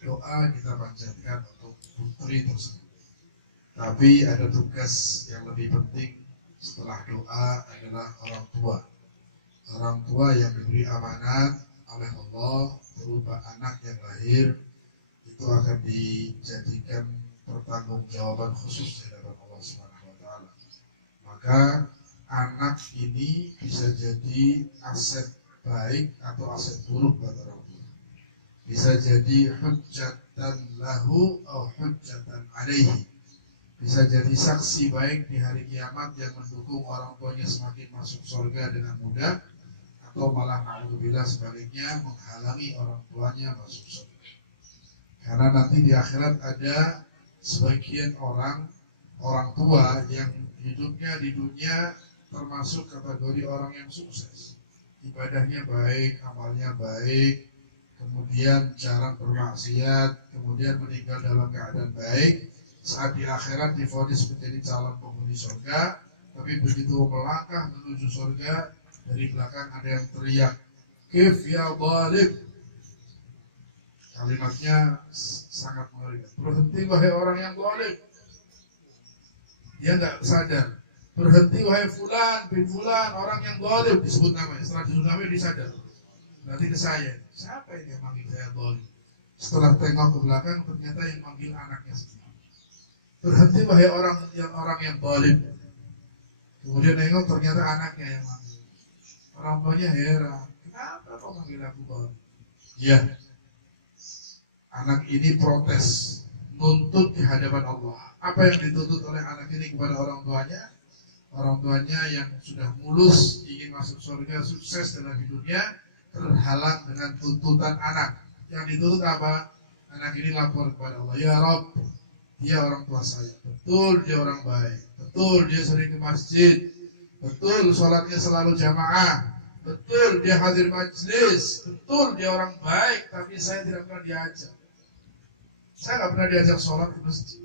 doa kita panjatkan untuk putri tersebut. Tapi ada tugas yang lebih penting setelah doa adalah orang tua. Orang tua yang diberi amanat oleh Allah berupa anak yang lahir itu akan dijadikan pertanggungjawaban khusus di hadapan Allah Subhanahu wa taala. Maka anak ini bisa jadi aset baik atau aset buruk buat orang tua. Bisa jadi hujjatan lahu atau hujjatan alaihi. Bisa jadi saksi baik di hari kiamat yang mendukung orang tuanya semakin masuk surga dengan mudah, atau malah na'udzubillah sebaliknya menghalangi orang tuanya masuk surga. Karena nanti di akhirat ada sebagian orang tua yang hidupnya di dunia termasuk kategori orang yang sukses. Ibadahnya baik, amalnya baik, kemudian jarang bermaksiat, kemudian meninggal dalam keadaan baik. Saat di akhirat divonis menjadi calon penghuni surga, tapi begitu melangkah menuju surga, dari belakang ada yang teriak, "Kif ya zalim." Kalimatnya sangat mengerikan. Berhenti wahai orang yang zalim. Dia nggak sadar. Berhenti wahai fulan bin fulan, orang yang zalim, disebut namanya. Setelah disebut namanya disadar. Nanti ke saya, siapa yang manggil saya zalim? Setelah tengok ke belakang, ternyata yang manggil anaknya sendiri. Berhenti wahai orang yang zalim. Kemudian nengok ternyata anaknya yang manggil. Orang tuanya heran, kenapa kau manggil aku zalim? Ya, anak ini protes, nuntut di hadapan Allah. Apa yang dituntut oleh anak ini kepada orang tuanya? Orang tuanya yang sudah mulus ingin masuk surga, sukses dalam hidupnya, terhalang dengan tuntutan anak. Yang dituntut apa? Anak ini lapor kepada Allah, ya Rabb, dia orang tua saya, betul dia orang baik, betul dia sering ke masjid, betul sholatnya selalu jamaah, betul dia hadir majlis, betul dia orang baik, tapi saya tidak pernah diajak. Saya nggak pernah diajak sholat ke masjid,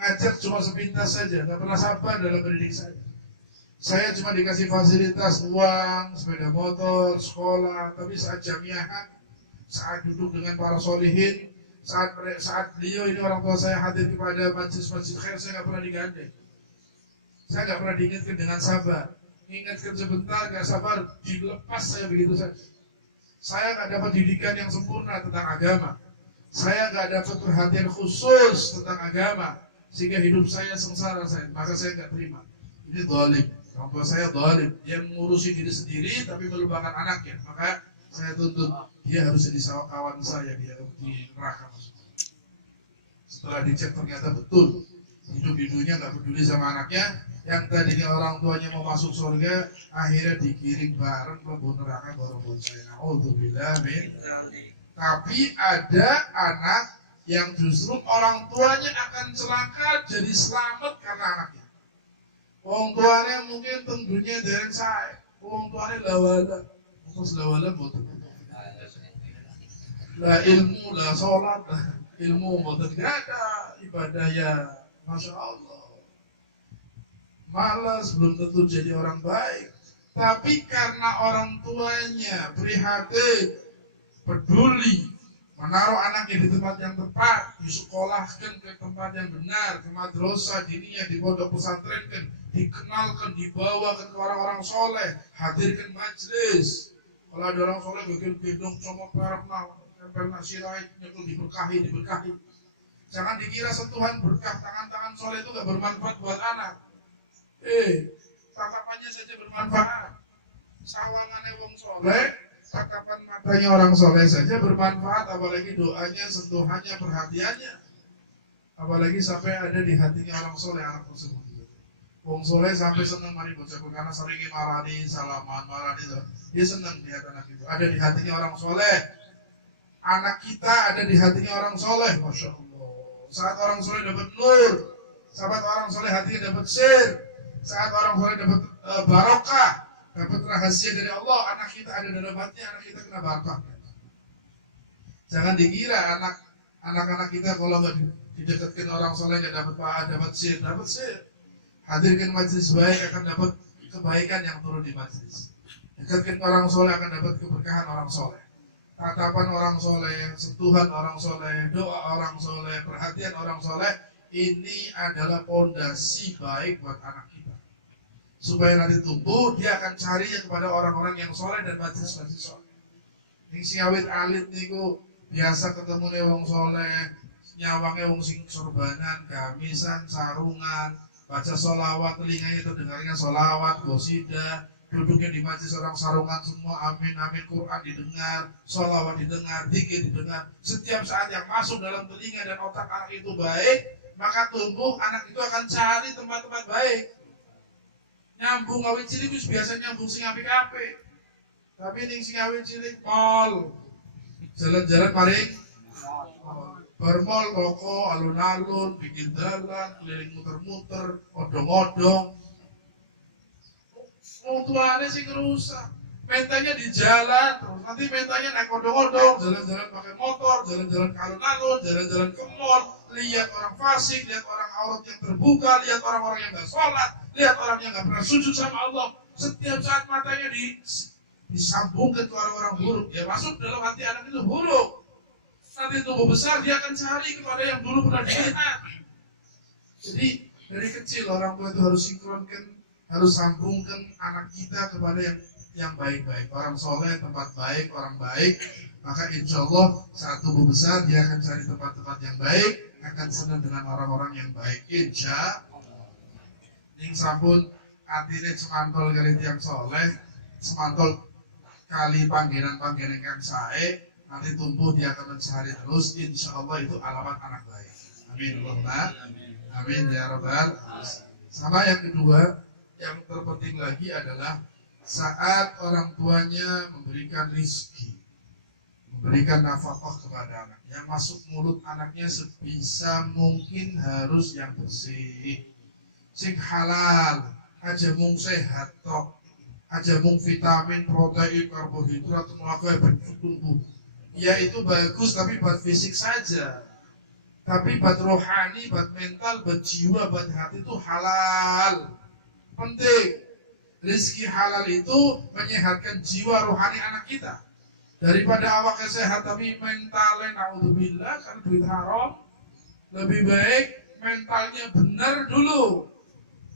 ngajak cuma sepintas saja, nggak pernah sabar dalam mendidik saya. Saya cuma dikasih fasilitas uang, sepeda motor, sekolah, tapi saat jamiahan, saat duduk dengan para solihin, saat beliau ini orang tua saya hadir kepada majlis-majlis khair, saya nggak pernah digandeng. Saya nggak pernah diingatkan dengan sabar. Ingatkan sebentar, nggak sabar, dilepas saya begitu saja. Saya nggak dapat didikan yang sempurna tentang agama. Saya nggak dapat perhatian khusus tentang agama, sehingga hidup saya sengsara saya. Maka saya nggak terima. Ini zalim. Orang tua saya zalim. Dia mengurusi diri sendiri, tapi melupakan anaknya. Maka saya tuntut dia harus jadi kawan saya dia di neraka masuk. Setelah dicek ternyata betul hidup di dunia nggak peduli sama anaknya. Yang tadinya orang tuanya mau masuk surga, akhirnya digiring bareng ke neraka baru saya. Naudzubillah min. Tapi ada anak yang justru orang tuanya akan celaka jadi selamat karena anaknya. Orang tuanya mungkin tentunya dari saya. Orang tuanya lawala. Terus lawala boten. La ilmu, la sholat, ilmu boten gak ada ibadah ya, masya Allah. Malas, belum tentu jadi orang baik. Tapi karena orang tuanya prihatin, peduli, menaruh anaknya di tempat yang tepat, disekolahkan ke tempat yang benar, ke madrasah diniyah, di pondok pesantren, dikenalkan, dibawakan ke orang-orang soleh, hadirkan majlis. Kalau ada orang soleh bikin gendong comot perak tempel nasirai, nyekul diberkahi. Jangan dikira sentuhan berkah tangan-tangan soleh itu gak bermanfaat buat anak. Tatapannya saja bermanfaat. Sawangannya wong soleh, tatapan matanya orang soleh saja bermanfaat, apalagi doanya, sentuhannya, perhatiannya. Apalagi sampai ada di hatinya orang soleh anak tersebut. Wong soleh sampai senang mari bocah karena seringnya marani, salaman, marani. Dia senang lihat anak itu. Ada di hatinya orang soleh. Anak kita ada di hatinya orang soleh. Masya Allah. Saat orang soleh dapat nur, saat orang soleh hatinya dapat sir, saat orang soleh dapat barokah, dapat rahasia dari Allah. Anak kita ada dalam hatinya, anak kita kena barokah. Jangan dikira anak-anak kita kalau nggak didekatkan orang soleh nggak dapat pahala, dapat sir. Hadirkan majlis baik akan dapat kebaikan yang turun di majlis. Dekatkan orang soleh akan dapat keberkahan orang soleh. tatapan orang soleh, sentuhan orang soleh, doa orang soleh, perhatian orang soleh, ini adalah pondasi baik buat anak kita. Supaya nanti tumbuh, dia akan cari kepada orang-orang yang soleh dan majlis-majlis soleh. Yang si awit alit niku biasa ketemu nih wong soleh, nyawangnya wong sing sorbanan, gamisan, sarungan, baca solawat, telinganya terdengarnya solawat, gosida, duduknya di majlis orang sarungan semua, amin amin, Quran didengar, solawat didengar, zikir didengar. Setiap saat yang masuk dalam telinga dan otak anak itu baik, maka tumbuh anak itu akan cari tempat-tempat baik. Nyambung awit cilik biasa nyambung sing apik-apik. Tapi ning sing awit cilik mall. Jalan-jalan paling bermol toko alun-alun, bikin jalan, keliling muter-muter, odong-odong. Wong tuane sing rusak. Mentanya di jalan terus, nanti mentanya naik odong-odong, jalan-jalan pakai motor, jalan-jalan ke alun-alun, jalan-jalan ke mall, lihat orang fasik, lihat orang aurat yang terbuka, lihat orang-orang yang gak sholat, lihat orang yang gak pernah sujud sama Allah. Setiap saat matanya disambungkan ke orang-orang buruk, dia masuk dalam hati anak itu buruk. Nanti tumbuh besar dia akan cari kepada yang dulu pernah dilihat. Jadi dari kecil orang tua itu harus sinkronkan, harus sambungkan anak kita kepada yang baik-baik, orang soleh, tempat baik, orang baik. Maka insya Allah saat tumbuh besar dia akan cari tempat-tempat yang baik, akan senang dengan orang-orang yang baik. Insya Allah. Ning sampun atine semantol kali tiang soleh, semantol kali panggilan-panggilan yang sae, nanti tumbuh dia akan mencari terus. Insya Allah itu alamat anak baik. Amin Allahumma amin ya rabbal. Sama yang kedua, yang terpenting lagi adalah saat orang tuanya memberikan rizki, memberikan nafkah kepada anak, yang masuk mulut anaknya sebisa mungkin harus yang bersih, sing halal, aja mung sehat tok, aja mung vitamin, protein, karbohidrat, tenaga bentuk tubuh. Ya itu bagus, tapi buat fisik saja. Tapi buat rohani, buat mental, buat jiwa, buat hati itu halal. Penting. Rizki halal itu menyehatkan jiwa rohani anak kita. Daripada awaknya sehat tapi mentalnya naudzubillah karena duit haram, lebih baik mentalnya benar dulu.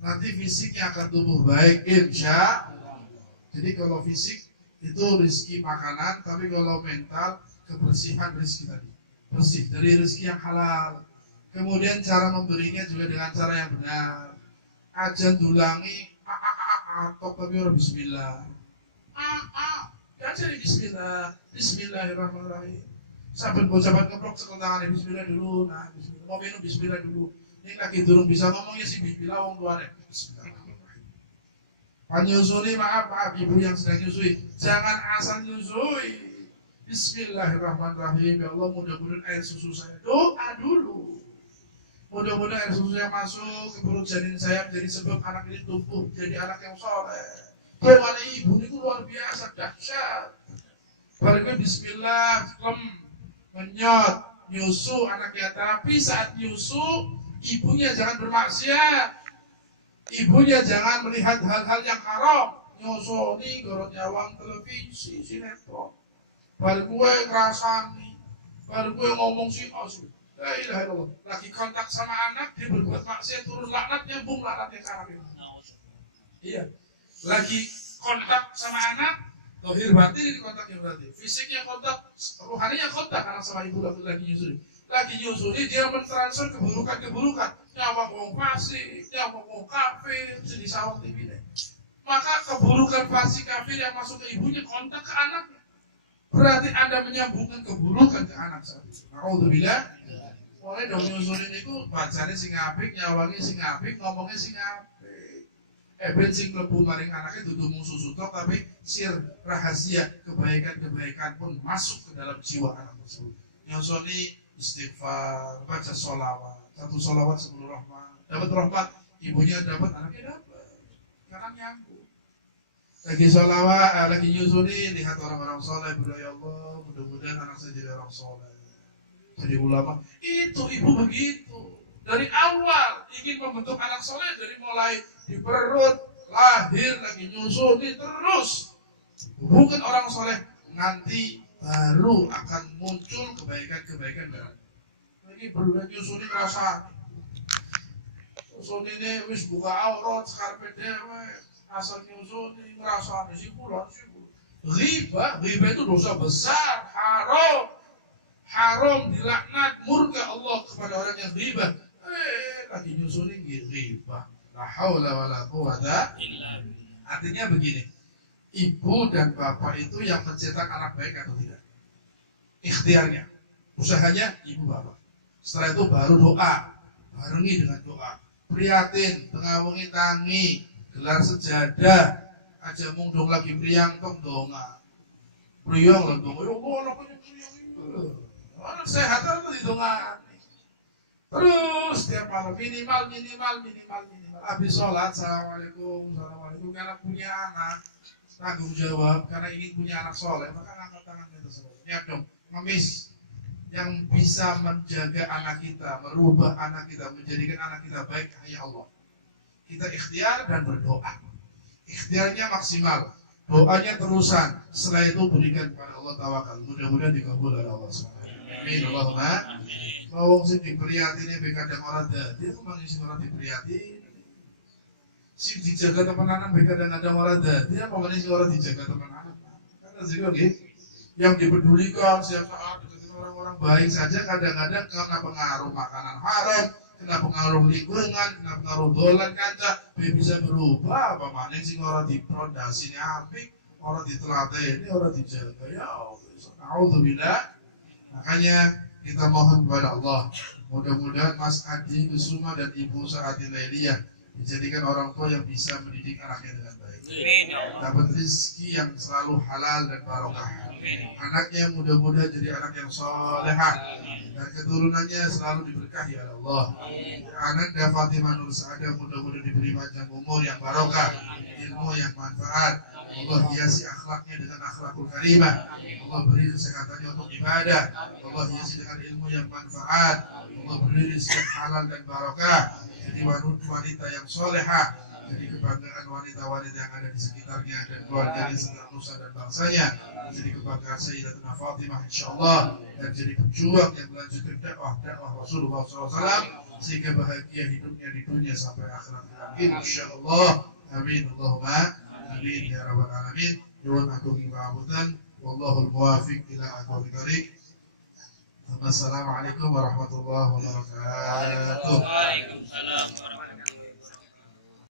Nanti fisiknya akan tumbuh baik insya Allah. Jadi kalau fisik itu rizki makanan, tapi kalau mental kebersihan rizki tadi, bersih dari rizki yang halal. Kemudian cara memberinya juga dengan cara yang benar. Ajan dulangi atok tapi orang bismillah. Kan jadi bismillah, bismillahirrahmanirrahim. Saben bocapan keprok sekol tangannya bismillah dulu, nah bismillah. Mau minum bismillah dulu. Ini lagi durung bisa ngomongnya si bismillah wong tuane. Bismillahirrahmanirrahim. Penyusui maaf ibu yang sedang nyusui, jangan asal nyusui. Bismillahirrahmanirrahim. Ya Allah, mudah-mudahan air susu saya doa dulu. Mudah-mudahan air susu yang masuk ke perut janin saya menjadi sebab anak ini tumbuh jadi anak yang soleh. Bagaimana ibu itu luar biasa dahsyat. Baru bismillah, menyot, nyusu anaknya. Tapi saat nyusu, ibunya jangan bermaksiat. Ibunya jangan melihat hal-hal yang haram. Nyusu ini gorot nyawang televisi, sinetron. Baru gue ngerasani, baru gue ngomong si asu. La ilaha illallah. Lagi kontak sama anak, dia berbuat maksiat, turun laknat, nyambung laknatnya ke anak ini. Iya. Lagi kontak sama anak, dohir batin ini kontaknya berarti. Fisiknya kontak, rohaninya kontak anak sama ibu lagi nyusui. Lagi nyusui, dia mentransfer keburukan-keburukan. Nyawa wong fasik, nyawa wong kafir, jadi sawang TV. Maka keburukan fasik kafir yang masuk ke ibunya kontak ke anaknya. Berarti Anda menyambungkan keburukan ke anak saat itu. Alhamdulillah. Oleh dong nyusunin itu bacanya sing apik, nyawangnya sing apik, ngomongnya sing apik. Ben sing klebu maring anaknya dudu mung susu tok, tapi sir rahasia kebaikan-kebaikan pun masuk ke dalam jiwa anak tersebut. Nyusuni istighfar, baca sholawat, satu sholawat 10 rahmat. Dapat rahmat, ibunya dapat, anaknya dapat. Karena nyambung. Lagi sholawat, lagi nyusuni, lihat orang-orang soleh, ya Allah, mudah-mudahan anak saya jadi orang soleh, jadi ulama. Itu ibu begitu. Dari awal ingin membentuk anak soleh, dari mulai di perut, lahir, lagi nyusuni, terus. Bukan orang soleh, nanti baru akan muncul kebaikan-kebaikan baru. Ini belum nyusuni rasa. Nyusuni ini wis buka aurat sekarang dewe asal nyusuni ngerasa si bulan. Riba itu dosa besar, haram dilaknat, murka Allah kepada orang yang riba. Lagi nyusuni riba. La haula wala quwata illa billah. Artinya begini, ibu dan bapak itu yang mencetak anak baik atau tidak? Ikhtiarnya, usahanya ibu bapak. Setelah itu baru doa, barengi dengan doa. Prihatin, tengawungi tangi, gelar sejadah, aja mung dong lagi priang tong donga. Priang lah dong, ya Allah, anaknya priang itu. Anak sehat itu didonga. Terus tiap malam minimal. Habis sholat, assalamualaikum, karena punya anak. Tanggung jawab karena ingin punya anak soleh, maka angkat tangannya tersebut. Ya dong, mengemis yang bisa menjaga anak kita, merubah anak kita, menjadikan anak kita baik hanya Allah. Kita ikhtiar dan berdoa. Ikhtiarnya maksimal, doanya terusan. Setelah itu berikan kepada Allah tawakal. Mudah-mudahan dikabul oleh Allah SWT. Amin. Allahumma. Kalau sih diprihatin ini kadang orang dadi, kemana sih orang diprihatin? Si dijaga teman-teman kadang-kadang orang dadi, kemana sih orang dijaga teman-teman? Karena sih yang dipedulikan setiap saat deketin orang-orang baik saja kadang-kadang karena pengaruh makanan haram, kena pengaruh lingkungan, kena pengaruh dolan kaca, bisa berubah. Apa mana sih orang diprodasinya apik, orang ditelateni, orang dijaga. Ya Allah, alhamdulillah. Makanya kita mohon kepada Allah, mudah-mudahan Mas Adi Kusuma dan Ibu Saati Lailiyah dijadikan orang tua yang bisa mendidik anaknya dengan baik. Dapat rezeki yang selalu halal dan barokah. Anaknya mudah-mudahan jadi anak yang solehah dan keturunannya selalu diberkahi oleh Allah. Anaknya Fatimah Nur Sa'adah mudah-mudahan diberi panjang umur yang barokah, ilmu yang manfaat. Allah hiasi akhlaknya dengan akhlakul karimah. Allah beri kesehatannya untuk ibadah. Allah hiasi dengan ilmu yang manfaat. Allah beri rezeki yang halal dan barokah. Jadi wanita yang solehah, jadi kebanggaan wanita-wanita yang ada di sekitarnya dan keluarganya serta nusa dan bangsanya. Jadi kebanggaan Sayyidatuna Fatimah insyaallah, dan jadi pejuang yang melanjutkan dakwah Rasulullah SAW sehingga bahagia hidupnya di dunia sampai akhirat. Insyaallah. Amin. Allahumma amin ya rabbal alamin. Yuwan agung ibaabutan. Wallahul muwafiq ila aqwamit thariq. Assalamualaikum warahmatullahi wabarakatuh. Waalaikumsalam warahmatullahi wabarakatuh.